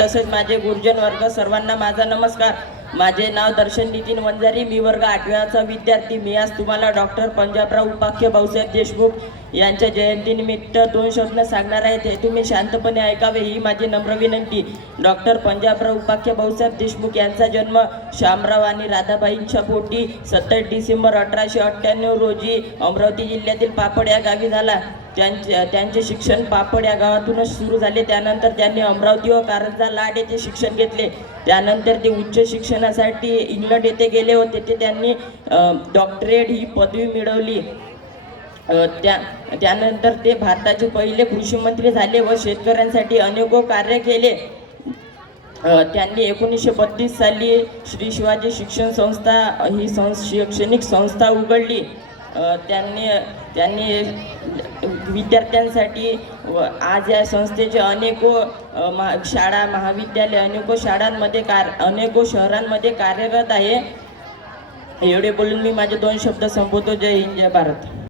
तसेच माझे गुरुजन वर्ग सर्वांना माझा नमस्कार। माझे नाव दर्शन नितीन वंजारी, मी वर्ग 8वीचा विद्यार्थी। मी आज तुम्हाला डॉक्टर पंजाबराव उपाख्य भाऊसाहेब देशमुख यांच्या जयंतीनिमित्त 2 शब्द सांगणार आहे, ते तुम्ही शांतपणे ऐकावे ही माझी नम्र विनंती। डॉक्टर पंजाबराव उपाख्य भाऊसाहेब देशमुख यांचा जन्म शामराव आणि राधाबाईंच्या पोटी 27 डिसेंबर 1898 रोजी अमरावती जिल्ह्यातील पापड या गावी झाला। त्यांचे शिक्षण पापड या गावातूनच सुरू झाले। त्यानंतर त्यांनी अमरावती व कारंजा लाड येथे शिक्षण घेतले। त्यानंतर ते उच्च शिक्षणासाठी इंग्लंड येथे गेले व तेथे त्यांनी डॉक्टरेट ही पदवी मिळवली। त्यानंतर ते भारताचे पहिले कृषी मंत्री झाले व शेतकऱ्यांसाठी अनेक कार्य केले। त्यांनी 1932 साली श्री शिवाजी शिक्षण संस्था ही शैक्षणिक संस्था उघडली। त्यांनी विद्यार्थ्यांसाठी आज या संस्थेचे अनेक शाळा महाविद्यालय अनेक शाळांमध्ये अनेक शहरांमध्ये कार्यरत आहे। एवढे बोलून मी माझे 2 शब्द संपवतो। जय हिंद, जय भारत।